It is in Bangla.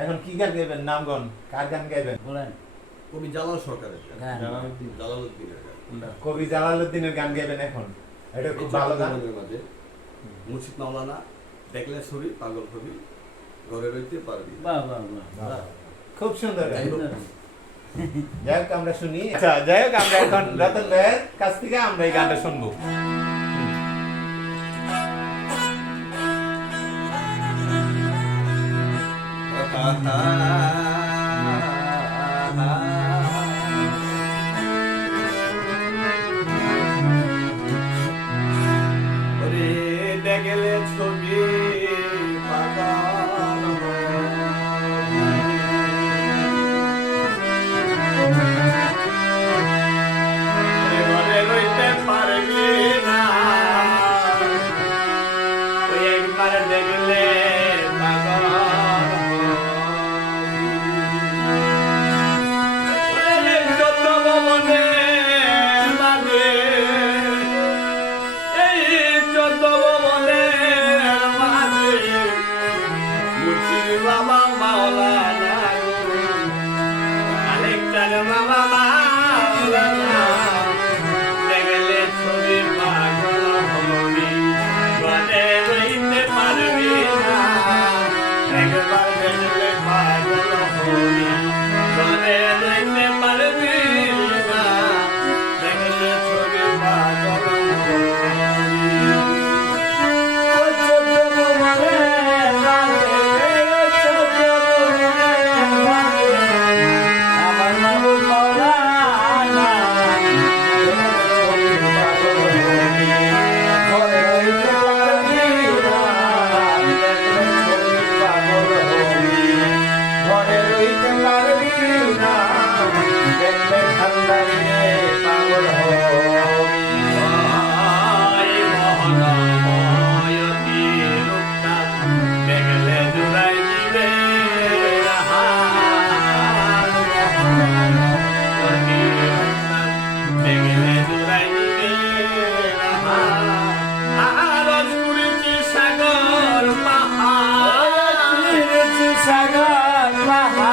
এখন কি গান গাইবেন? নামগণ কার গান গাইবেন? বলেন। কবি জালাল সরকারের গান। জালালউদ্দিনের গান। কবি জালালউদ্দিনের গান গাইবেন এখন। এটা খুব ভালো গান। মাঝে মুর্শিদ মাওলানা দেখলে ছবি পাগল ছবি ঘরে রইতে পারবি। বাহ বাহ বাহ বাহ। খুব সুন্দর গান। সুন্দর। যাই হোক আমরা শুনি। আচ্ছা যাই হোক আমরা এখন রতন ভাইয়ের কাছ থেকে আমরা এই গানটা শুনবো। ওরে দেখলে ছবি পাগল ঘরে রইতে পারবি না ওই একবার দেখলে পাগল ওরে যত মনে মানে এই যত মনে মানে মুর্শিদ বাবা মাওলানা আলেকজার বাবা মাওলানা দেখলে ছবি পাগল হবি ঘরে রইতে পারবি না একবার দেখলে পাগল হবি ঘরে রইতে পারবি না দেখলে ছবি পাগল হবি আমার মাহবুব মাওলানা ঘরে রইতে পারবি না, দেখলে ছবি পাগল হবি। ঘরে রইতে পারবি না, দেখলে ঠান্ডায় পাগল হবি। এই মহানময়তী রূপটা দেখলে জুড়াই দিবে আহার। মহানময়তী রূপটা দেখলে জুড়াই দিবে আহার। আরজ করেছি সাগর পাহাড় সাগর পাহাড়